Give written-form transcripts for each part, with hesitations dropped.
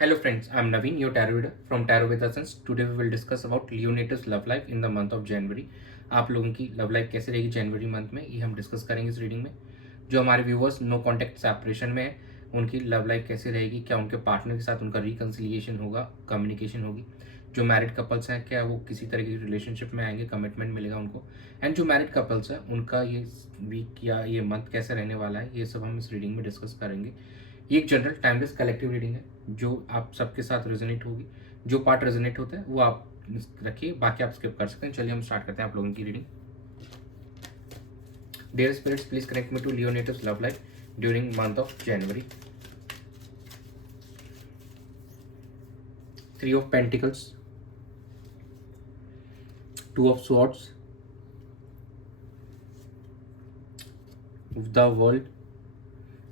Hello friends, I'm Naveen, your tarot reader from Tarot with Essence. Today we will discuss about Leonators love life in the month of January. आप लोगों की love life कैसे रहेगी जनवरी month में, ये हम discuss करेंगे इस रीडिंग में। जो हमारे व्यूवर्स नो कॉन्टैक्ट सेपरेशन में है, उनकी लव लाइफ कैसे रहेगी, क्या उनके पार्टनर के साथ उनका रिकन्सिलिएशन होगा, कम्युनिकेशन होगी। जो मैरिड कपल्स हैं, क्या वो किसी तरह की रिलेशनशिप में आएंगे, कमिटमेंट मिलेगा उनको। एंड जो मैरिड कपल्स हैं, उनका ये वीक या ये मंथ कैसे रहने वाला है, ये सब हम इस रीडिंग में डिस्कस करेंगे। ये एक जनरल टाइमलेस कलेक्टिव रीडिंग है जो आप सबके साथ रेजोनेट होगी। जो पार्ट रेजोनेट होता है वो आप रखिए, बाकी आप स्किप कर सकते हैं। चलिए हम स्टार्ट करते हैं आप लोगों की reading. Dear spirits, please connect me to leo natives love life during month of January. Three of pentacles, two of swords, the world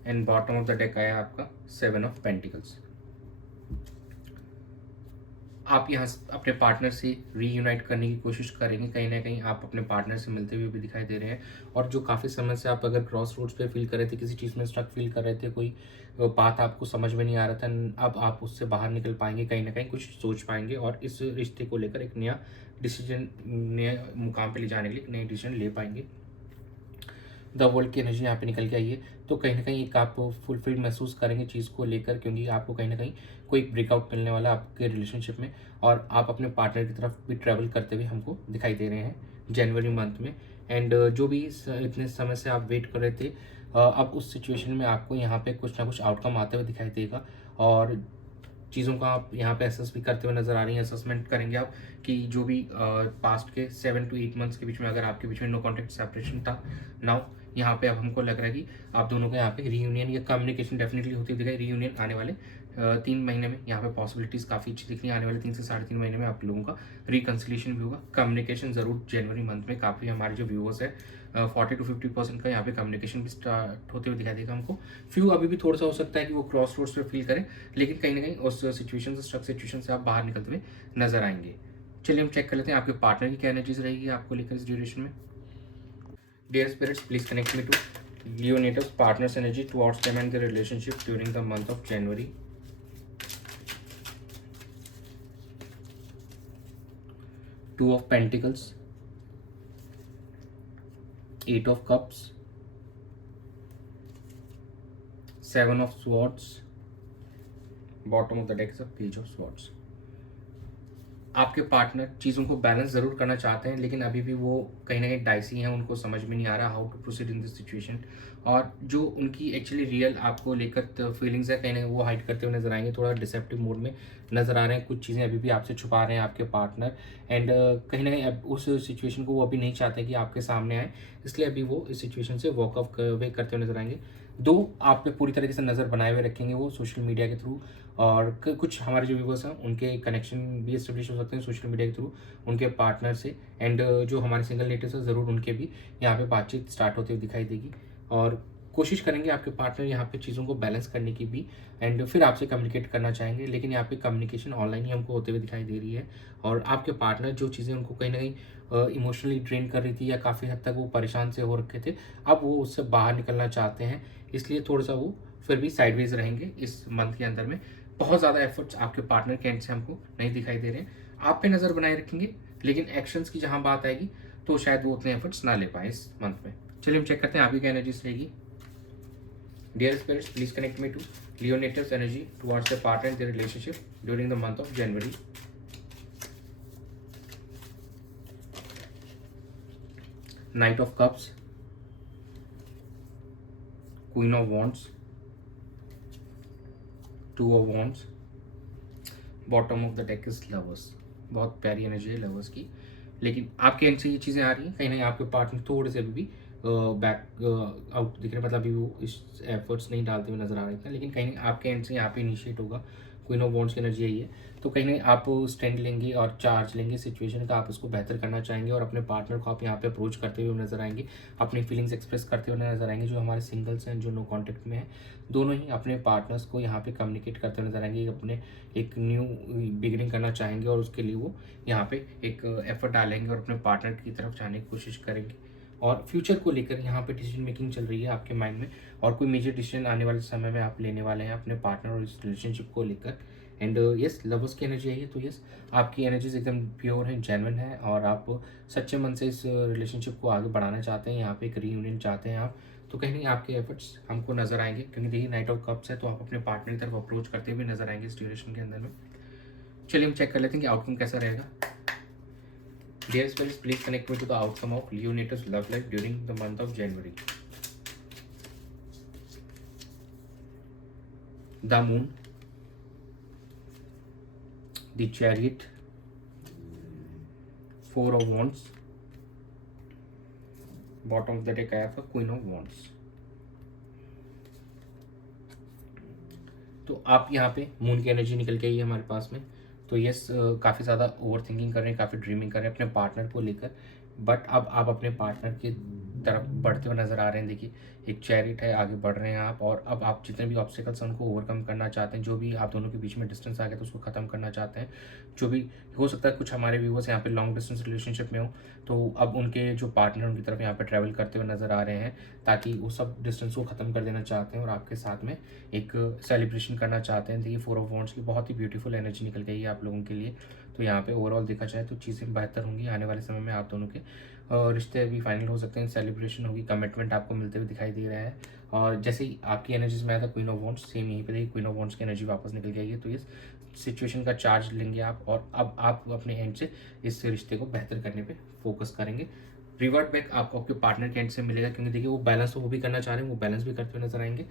and bottom of the deck आया आपका सेवन ऑफ पेंटिकल्स। आप यहाँ अपने पार्टनर से reunite करने की कोशिश करेंगे। कहीं ना कहीं आप अपने पार्टनर से मिलते हुए भी दिखाई दे रहे हैं। और जो काफ़ी समय से आप अगर क्रॉस रोड्स पे फील कर रहे थे, किसी चीज़ में स्ट्रक फील कर रहे थे, कोई बात आपको समझ में नहीं आ रहा था, अब आप उससे बाहर निकल पाएंगे, कहीं ना कहीं कुछ सोच पाएंगे और इस रिश्ते को लेकर एक नया डिसीजन, नए मुकाम पे ले जाने के लिए एक नया डिसीजन ले पाएंगे। द वर्ल्ड की एनर्जी यहाँ पे निकल के आई है, तो कहीं ना कहीं एक आप फुलफिल महसूस करेंगे चीज़ को लेकर, क्योंकि आपको कहीं ना कहीं कोई ब्रेकआउट मिलने वाला है आपके रिलेशनशिप में। और आप अपने पार्टनर की तरफ भी ट्रैवल करते हुए हमको दिखाई दे रहे हैं जनवरी मंथ में। एंड जो भी इतने समय से आप वेट कर रहे थे, अब उस सिचुएशन में आपको यहाँ पे कुछ ना कुछ आउटकम आते हुए दिखाई देगा। और चीज़ों का आप यहाँ पे असेस भी करते हुए नजर आ रही हैं। असेसमेंट करेंगे आप कि जो भी पास्ट के 7 to 8 मंथ्स के बीच में अगर आपके बीच में नो कॉन्टेक्ट सेपरेशन था, नाउ यहाँ पे अब हमको लग रहा है कि आप दोनों का यहाँ पे रीयूनियन या कम्युनिकेशन डेफिनेटली होती दिखाई। रीयूनियन आने वाले 3 महीने में यहाँ पे पॉसिबिलिटीज़ काफ़ी अच्छी दिख रही है। आने वाले 3 से 3.5 महीने में आप लोगों का रिकन्सिलेशन भी होगा। कम्युनिकेशन ज़रूर जनवरी मंथ में काफ़ी हमारे जो व्यूअर्स है 40 to 50% का यहाँ पे कम्युनिकेशन भी स्टार्ट होते हुए दिखाई देगा हमको। फ्यू अभी भी थोड़ा सा हो सकता है कि वो क्रॉस रोड्स पे फील करें, लेकिन कहीं ना कहीं उस सिचुएशन से, स्ट्रक सिचुएशन से आप बाहर निकलते हुए नजर आएंगे। चलिए हम चेक कर लेते हैं आपके पार्टनर की क्या एनर्जीज रहेगी आपको लेकर इस ड्यूरेशन में। Dear spirits, please connect me to leo natives partners energy towards them and their relationship during the month of January. Two of pentacles, eight of cups, seven of swords, bottom of the deck is a page of swords. आपके partner चीज़ों को balance ज़रूर करना चाहते हैं, लेकिन अभी भी वो कहीं ना कहीं डाइसी हैं, उनको समझ में नहीं आ रहा how to proceed in this situation. और जो उनकी एक्चुअली रियल आपको लेकर फीलिंग्स है, कहीं ना कहीं वो हाइड करते हुए नजर आएंगे, थोड़ा डिसेप्टिव मोड में नजर आ रहे हैं। कुछ चीज़ें अभी भी आपसे छुपा रहे हैं आपके पार्टनर। एंड कहीं ना कहीं अब उस सिचुएशन को वो अभी नहीं चाहते कि आपके सामने आए, इसलिए अभी वो इस सिचुएशन से वॉकअप वे करते हुए नजर आएंगे। दो आप पे पूरी तरीके से नज़र बनाए हुए रखेंगे वो सोशल मीडिया के थ्रू। और कुछ हमारे जो व्यूवर्स हैं उनके कनेक्शन भी इस्टेब्लिश हो सकते हैं सोशल मीडिया के थ्रू उनके पार्टनर से। एंड जो हमारे सिंगल नेटिव्स हैं, ज़रूर उनके भी यहाँ पे बातचीत स्टार्ट होते हुए दिखाई देगी। और कोशिश करेंगे आपके पार्टनर यहाँ पे चीज़ों को बैलेंस करने की भी, एंड फिर आपसे कम्युनिकेट करना चाहेंगे, लेकिन यहाँ पे कम्युनिकेशन ऑनलाइन ही हमको होते हुए दिखाई दे रही है। और आपके पार्टनर जो चीज़ें उनको कहीं ना कहीं इमोशनली ड्रेन कर रही थी या काफ़ी हद तक वो परेशान से हो रखे थे, अब वो उससे बाहर निकलना चाहते हैं, इसलिए थोड़ा सा वो फिर भी साइडवेज रहेंगे इस मंथ के अंदर में। बहुत ज़्यादा एफर्ट्स आपके पार्टनर के एंड से हमको नहीं दिखाई दे रहे हैं। आप पे नज़र बनाए रखेंगे, लेकिन एक्शंस की जहाँ बात आएगी तो शायद वो उतने एफर्ट्स ना ले पाए इस मंथ में। चलिए हम चेक करते हैं आपकी क्या एनर्जीज रहेगी। Dear spirits, please connect me to leo natives energy towards the partner and their relationship during the month of January. Knight of cups, queen of wands, two of wands, bottom of the deck is lovers. बहुत प्यारी energy है lovers की, लेकिन आपके and से ये चीज़ें आ रही हैं, कहीं ना कहीं आपके पार्टनर थोड़े से अभी भी बैक आउट दिख रहे हैं, मतलब अभी वो इस एफर्ट्स नहीं डालते हुए नजर आ रहे थे, लेकिन कहीं आपके एंड से यहाँ पे इनिशिएट होगा। क्वीन ऑफ वॉन्ड्स की एनर्जी यही है, तो कहीं ना कहीं आप स्टैंड लेंगे और चार्ज लेंगे सिचुएशन का, आप उसको बेहतर करना चाहेंगे और अपने पार्टनर को आप यहाँ पे अप्रोच करते हुए नजर आएंगे, अपनी फीलिंग्स एक्सप्रेस करते हुए नजर आएंगे। जो हमारे सिंगल्स हैं, जो नो कॉन्टेक्ट में हैं, दोनों ही अपने पार्टनर्स को यहाँ पे कम्युनिकेट करते हुए नजर आएंगे, अपने एक न्यू बिगिनिंग करना चाहेंगे और उसके लिए वो यहाँ पे एक एफर्ट डालेंगे और अपने पार्टनर की तरफ जाने की कोशिश करेंगे। और फ्यूचर को लेकर यहाँ पे डिसीजन मेकिंग चल रही है आपके माइंड में, और कोई मेजर डिसीजन आने वाले समय में आप लेने वाले हैं अपने पार्टनर और इस रिलेशनशिप को लेकर। एंड यस लवर्स की एनर्जी आई है, तो यस आपकी एनर्जीज एकदम प्योर है, जेन्युइन है, और आप सच्चे मन से इस रिलेशनशिप को आगे बढ़ाना चाहते हैं, यहाँ पे एक रीयूनियन चाहते हैं आप। तो कहीं नहीं आपके एफर्ट्स हमको नजर आएंगे, क्योंकि देखिए नाइट ऑफ कप्स है, तो आप अपने पार्टनर की तरफ अप्रोच करते हुए नजर आएंगे इस ड्यूरेशन के अंदर में। चलिए हम चेक कर लेते हैं कि आउटकम कैसा रहेगा। Dear spirits, please connect me to the outcome of leo natives love life during the month of January. The moon, the chariot, 4 of wands, bottom of the deck आया आपका क्वीन ऑफ वॉन्ड्स। तो आप यहाँ पे moon की energy निकल के आई है हमारे पास में। तो यस काफ़ी ज़्यादा ओवर थिंकिंग कर रहे हैं, काफ़ी ड्रीमिंग कर रहे हैं अपने पार्टनर को लेकर, बट अब आप अपने पार्टनर की तरफ बढ़ते हुए नज़र आ रहे हैं। देखिए एक चैरिट है, आगे बढ़ रहे हैं आप, और अब आप जितने भी ऑब्स्टिकल्स हैं उनको ओवरकम करना चाहते हैं, जो भी आप दोनों के बीच में डिस्टेंस आ गया तो उसको ख़त्म करना चाहते हैं। जो भी हो सकता है, कुछ हमारे व्यूवर्स यहाँ पे लॉन्ग डिस्टेंस रिलेशनशिप में हो, तो अब उनके जो पार्टनर उनकी तरफ यहाँ पे ट्रैवल करते हुए नज़र आ रहे हैं, ताकि वो सब डिस्टेंस को ख़त्म कर देना चाहते हैं और आपके साथ में एक सेलिब्रेशन करना चाहते हैं। देखिए 4 of wands की बहुत ही ब्यूटीफुल एनर्जी निकल गई है आप लोगों के लिए। तो यहाँ पे ओवरऑल देखा जाए तो चीज़ें बेहतर होंगी आने वाले समय में, आप दोनों के रिश्ते भी फाइनल हो सकते हैं, सेलिब्रेशन होगी, कमिटमेंट आपको मिलते हुए दिखाई दे रहा है। और जैसे ही आपकी एनर्जीज में आया था क्वीन ऑफ वॉन्ड्स, सेम यहीं पे देखिए क्वीन ऑफ वॉन्ड्स की एनर्जी वापस निकल गई है। तो इस सिचुएशन का चार्ज लेंगे आप, और अब आप अपने एंड से इस रिश्ते को बेहतर करने पे फोकस करेंगे। रिवर्ट बैक आपको आपके पार्टनर के एंड से मिलेगा, क्योंकि देखिए वो बैलेंस तो वो भी करना चाह रहे हैं, वो बैलेंस भी करते हुए नजर आएंगे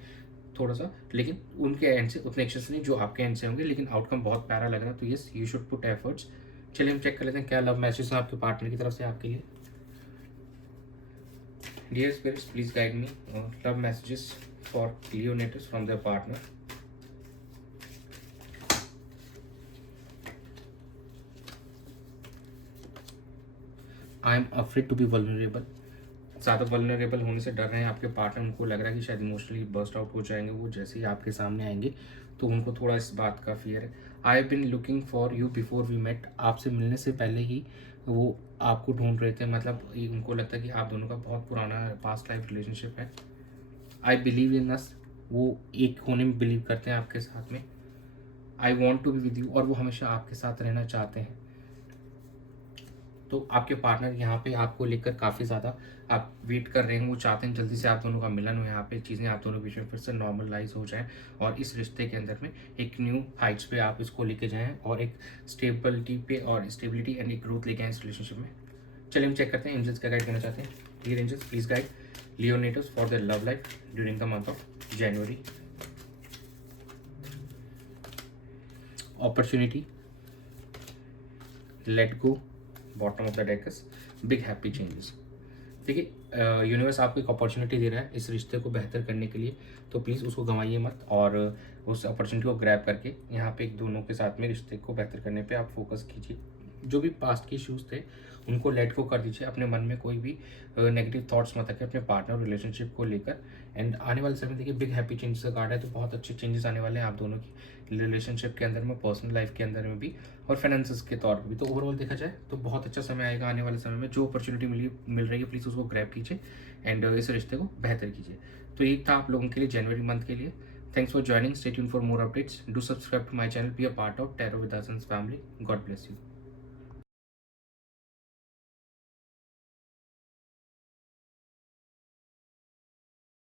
थोड़ा सा, लेकिन उनके एंड से उतने एक्शंस नहीं जो आपके एंड से होंगे, लेकिन आउटकम बहुत प्यारा लग रहा है। तो yes you should put efforts. चलिए हम चेक कर लेते हैं क्या लव मैसेज है आपके पार्टनर की तरफ से आपके लिए। Dear spirits, please guide me love messages for leo natives from their partner. I am afraid to be vulnerable. ज़्यादा वल्नरेबल होने से डर रहे हैं आपके पार्टनर, उनको लग रहा है कि शायद इमोशनली बर्स्ट आउट हो जाएंगे वो जैसे ही आपके सामने आएंगे, तो उनको थोड़ा इस बात का फियर है। I have been looking for you before we met. आपसे मिलने से पहले ही वो आपको ढूंढ रहे थे, मतलब उनको लगता है कि आप दोनों का बहुत पुराना पास्ट लाइफ रिलेशनशिप है। आई बिलीव इन अस, वो एक होने में बिलीव करते हैं आपके साथ में। I want to be with you, और वो हमेशा आपके साथ रहना चाहते हैं। तो आपके पार्टनर यहाँ पे आपको लेकर काफ़ी ज़्यादा आप वेट कर रहे हैं, वो चाहते हैं जल्दी से आप दोनों का मिलन हो, यहाँ पे चीज़ें आप दोनों के बीच में फिर से नॉर्मलाइज हो जाएं, और इस रिश्ते के अंदर में एक न्यू हाइट्स पे आप इसको लेके जाएं, और एक स्टेबिलिटी एंड एक ग्रोथ लेके आए इस रिलेशनशिप में। चलिए हम चेक करते हैं एंजल्स क्या गाइड करना चाहते हैं। Dear angels, please guide leo natives for their love life during the month of January. Opportunity, let go, bottom of the deck is big happy changes. देखिए यूनिवर्स आपको एक अपॉर्चुनिटी दे रहा है इस रिश्ते को बेहतर करने के लिए, तो प्लीज़ उसको गंवाइए मत, और उस अपॉर्चुनिटी को ग्रैब करके यहाँ पे एक दोनों के साथ में रिश्ते को बेहतर करने पे आप फोकस कीजिए। जो भी पास्ट के इश्यूज थे उनको लेट को कर दीजिए, अपने मन में कोई भी नेगेटिव थॉट्स मत रखें अपने पार्टनर रिलेशनशिप को लेकर। एंड आने वाले समय देखिए बिग हैप्पी चेंजेस का कार्ड है, तो बहुत अच्छे चेंजेस आने वाले हैं आप दोनों की रिलेशनशिप के अंदर में, पर्सनल लाइफ के अंदर में भी, और फाइनेंसेस के तौर पर भी। तो ओवरऑल देखा जाए तो बहुत अच्छा समय आएगा आने वाले समय में। जो अपॉर्चुनिटी मिल रही है प्लीज़ उसको ग्रैब कीजिए एंड इस रिश्ते को बेहतर कीजिए। तो ये था आप लोगों के लिए जनवरी मंथ के लिए। Thanks for joining. Stay tuned for more updates. Do subscribe to my channel. Be a part of Tarot with Asans family. God bless you.